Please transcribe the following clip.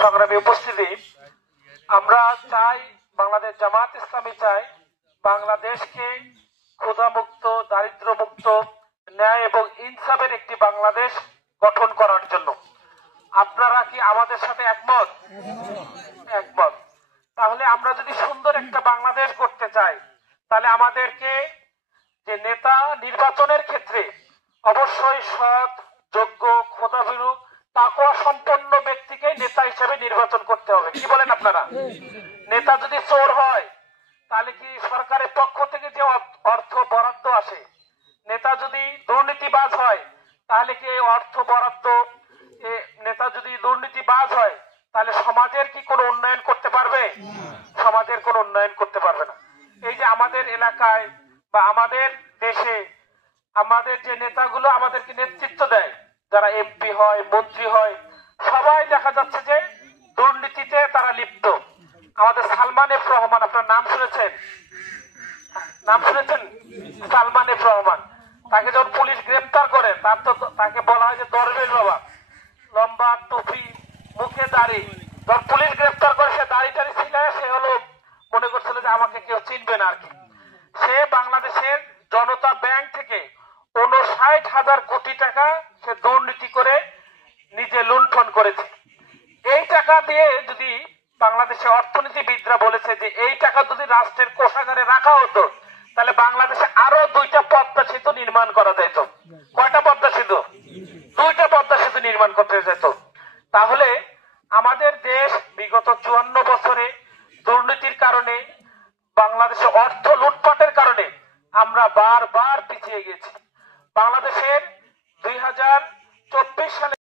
সংগ্রামী উপস্থিতি, আমরা চাই, বাংলাদেশ জামাত ইসলামী চাই বাংলাদেশকে ক্ষুধামুক্ত, দারিদ্র্যমুক্ত, ন্যায় এবং ইনসাফের একটি বাংলাদেশ গঠন করার জন্য। আপনারা কি আমাদের সাথে একমত? একমত। তাহলে আমরা যদি সুন্দর একটা বাংলাদেশ করতে চাই, তাহলে আমাদেরকে যে নেতা নির্বাচনের ক্ষেত্রে অবশ্যই সৎ, যোগ্য, খোদাভীরু, তাকওয়া সম্পন্ন ব্যক্তিকে নেতা হিসেবে নির্বাচন করতে হবে। কি বলেন আপনারা? নেতা যদি চোর হয়, তাহলে কি সরকারের পক্ষ থেকে যে অর্থ বরাদ্দ আসে, নেতা যদি দুর্নীতিবাজ হয়, তাহলে কি এই অর্থ বরাদ্দ, নেতা যদি দুর্নীতিবাজ হয়, তাহলে সমাজের কি কোনো উন্নয়ন করতে পারবে? সমাজের কোনো উন্নয়ন করতে পারবে না। এই যে আমাদের এলাকায় বা আমাদের দেশে আমাদের যে নেতাগুলো আমাদেরকে নেতৃত্ব দেয়, যারা এমপি হয়, মন্ত্রী হয়, সবাই দেখা যাচ্ছে যে দুর্নীতিতে তারা লিপ্ত। আমাদের সালমান এফ রহমান, আপনার নাম শুনেছেন? নাম শুনেছেন? সালমান এফ রহমান, তাকে যখন পুলিশ গ্রেপ্তার করে, তাকে বলা হয় যে দরবেশ বাবা, লম্বা টুপি, মুখে দাড়ি। যখন পুলিশ গ্রেপ্তার করে, সে দাড়ি টাড়ি ছিলায়, সে হলো মনে করছিল যে আমাকে কেউ চিনবে না আর কি। সে বাংলাদেশের জনতা ব্যাংক থেকে 59,000 কোটি টাকা সে দুর্নীতি করে নিজে লুণ্ঠন করেছে। এই টাকা দিয়ে যদি বাংলাদেশের অর্থনীতিবিদরা বলেছে যে এই টাকা যদি রাষ্ট্রের কোষাগারে রাখা হতো, তাহলে বাংলাদেশে আরো 2টা পদ্মা সেতু নির্মাণ করা যেত। কয়টা পদ্মা সেতু? 2টা পদ্মা সেতু নির্মাণ করতে যেত। তাহলে আমাদের দেশ বিগত 54 বছরে দুর্নীতির কারণে, বাংলাদেশে অর্থ লুটপাটের কারণে আমরা বারবার পিছিয়ে গেছি।